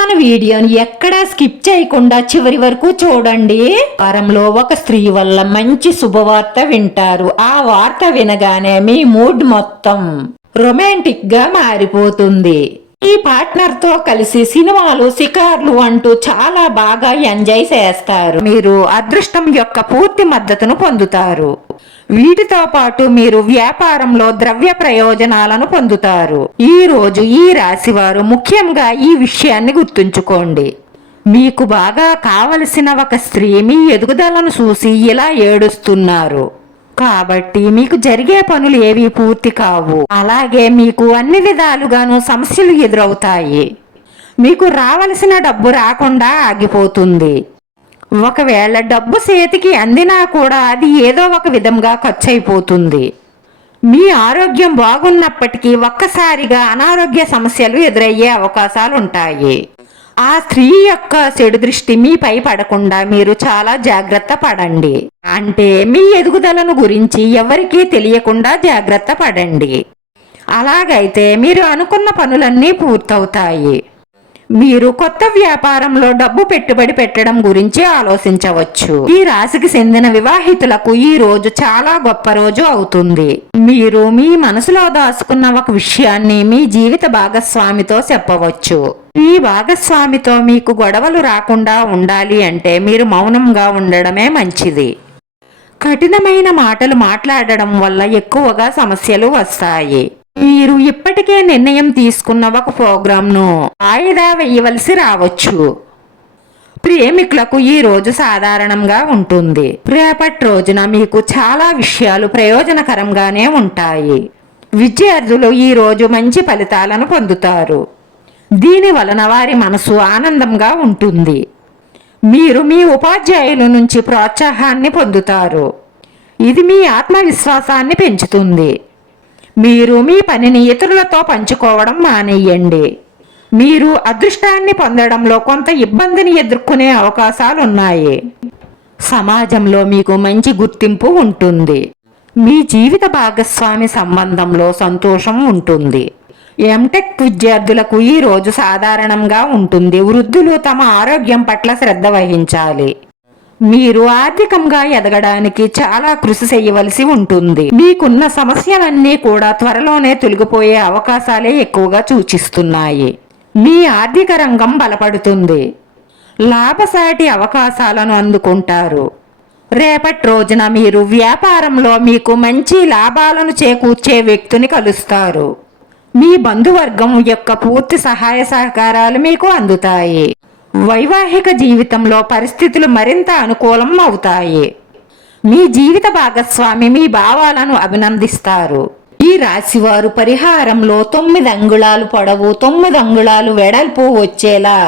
మన వీడియోని ఎక్కడా స్కిప్ చేయకుండా చివరి వరకు చూడండి. వారంలో ఒక స్త్రీ వల్ల మంచి శుభవార్త వింటారు. ఆ వార్త వినగానే మీ మూడ్ మొత్తం రొమాంటిక్గా మారిపోతుంది. ఈ పార్ట్నర్తో కలిసి సినిమాలు షికార్లు అంటూ చాలా బాగా ఎంజాయ్ చేస్తారు. మీరు అదృష్టం యొక్క పూర్తి మద్దతును పొందుతారు. వీటితో పాటు మీరు వ్యాపారంలో ద్రవ్య ప్రయోజనాలను పొందుతారు. ఈ రోజు ఈ రాశి వారు ముఖ్యంగా ఈ విషయాన్ని గుర్తుంచుకోండి. మీకు బాగా కావలసిన ఒక స్త్రీ మీ ఎదుగుదలను చూసి ఇలా ఏడుస్తున్నారు. కాబట్టి మీకు జరిగే పనులు ఏవి పూర్తి కావు. అలాగే మీకు అన్ని విధాలుగాను సమస్యలు ఎదురవుతాయి. మీకు రావలసిన డబ్బు రాకుండా ఆగిపోతుంది. ఒకవేళ డబ్బు చేతికి అందినా కూడా అది ఏదో ఒక విధంగా ఖర్చు అయిపోతుంది మీ ఆరోగ్యం బాగున్నప్పటికీ ఒక్కసారిగా అనారోగ్య సమస్యలు ఎదురయ్యే అవకాశాలు ఉంటాయి ఆ స్త్రీ యొక్క చెడు దృష్టి మీపై పడకుండా మీరు చాలా జాగ్రత్త పడండి. అంటే మీ ఎదుగుదలను గురించి ఎవరికీ తెలియకుండా జాగ్రత్త పడండి. అలాగైతే మీరు అనుకున్న పనులన్నీ పూర్తవుతాయి. మీరు కొత్త వ్యాపారంలో డబ్బు పెట్టుబడి పెట్టడం గురించి ఆలోచించవచ్చు. ఈ రాశికి చెందిన వివాహితులకు ఈ రోజు చాలా గొప్ప రోజు అవుతుంది. మీరు మీ మనసులో దాచుకున్న ఒక విషయాన్ని మీ జీవిత భాగస్వామితో చెప్పవచ్చు. ఈ భాగస్వామితో మీకు గొడవలు రాకుండా ఉండాలి అంటే మీరు మౌనంగా ఉండడమే మంచిది. కఠినమైన మాటలు మాట్లాడడం వల్ల ఎక్కువగా సమస్యలు వస్తాయి. మీరు ఇప్పటికే నిర్ణయం తీసుకున్న ఒక ప్రోగ్రాంను వాయిదా వేయవలసి రావచ్చు. ప్రేమికులకు ఈ రోజు సాధారణంగా ఉంటుంది. రేపటి రోజున మీకు చాలా విషయాలు ప్రయోజనకరంగానే ఉంటాయి. విద్యార్థులు ఈ రోజు మంచి ఫలితాలను పొందుతారు. దీని వలన వారి మనసు ఆనందంగా ఉంటుంది. మీరు మీ ఉపాధ్యాయుల నుంచి ప్రోత్సాహాన్ని పొందుతారు. ఇది మీ ఆత్మవిశ్వాసాన్ని పెంచుతుంది. మీరు మీ పనిని ఇతరులతో పంచుకోవడం మానేయండి. మీరు అదృష్టాన్ని పొందడంలో కొంత ఇబ్బందిని ఎదుర్కొనే అవకాశాలు ఉన్నాయి సమాజంలో మీకు మంచి గుర్తింపు ఉంటుంది. మీ జీవిత భాగస్వామి సంబంధంలో సంతోషం ఉంటుంది. ఎంటెక్ విద్యార్థులకు ఈ రోజు సాధారణంగా ఉంటుంది. వృద్ధులు తమ ఆరోగ్యం పట్ల శ్రద్ధ వహించాలి. మీరు ఆర్థికంగా ఎదగడానికి చాలా కృషి చేయవలసి ఉంటుంది. మీకున్న సమస్యలన్నీ కూడా త్వరలోనే తొలగిపోయే అవకాశాలే ఎక్కువగా సూచిస్తున్నాయి. మీ ఆర్థిక రంగం బలపడుతుంది. లాభసాటి అవకాశాలను అందుకుంటారు. రేపటి రోజున మీరు వ్యాపారంలో మీకు మంచి లాభాలను చేకూర్చే వ్యక్తిని కలుస్తారు. మీ బంధువర్గం యొక్క పూర్తి సహాయ సహకారాలు మీకు అందుతాయి. వైవాహిక జీవితంలో పరిస్థితులు మరింత అనుకూలం అవుతాయి. మీ జీవిత భాగస్వామి మీ భావాలను అభినందిస్తారు. ఈ రాశివారు పరిహారంలో తొమ్మిది అంగుళాలు పొడవు తొమ్మిది అంగుళాలు వెడల్పు వచ్చేలా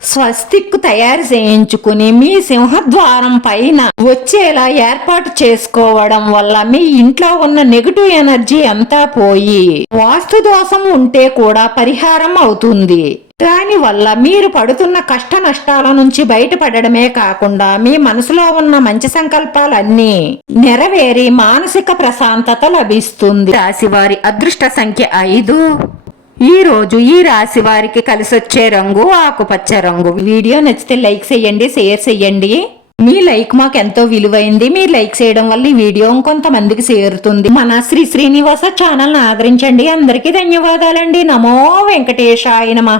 స్వస్తిక్ తయారు చేయించుకుని మీ సింహద్వారం పైన వచ్చేలా ఏర్పాటు చేసుకోవడం వల్ల మీ ఇంట్లో ఉన్న నెగటివ్ ఎనర్జీ అంతా పోయి వాస్తు దోషం ఉంటే కూడా పరిహారం అవుతుంది. దాని వల్ల మీరు పడుతున్న కష్ట నష్టాల నుంచి బయటపడడమే కాకుండా మీ మనసులో ఉన్న మంచి సంకల్పాలన్నీ నెరవేరి మానసిక ప్రశాంతత లభిస్తుంది. రాశివారి అదృష్ట సంఖ్య ఐదు. ఈ రోజు ఈ రాశి వారికి కలిసొచ్చే రంగు ఆకుపచ్చ రంగు. వీడియో నచ్చితే లైక్ చేయండి షేర్ చేయండి. మీ లైక్ మాకు ఎంతో విలువైంది. మీరు లైక్ చేయడం వల్ల ఈ వీడియో ఇంకొంతమందికి చేరుతుంది. మన శ్రీ శ్రీనివాస ఛానల్ ఆదరించండి. అందరికీ ధన్యవాదాలండి. నమో వెంకటేశాయ నమ.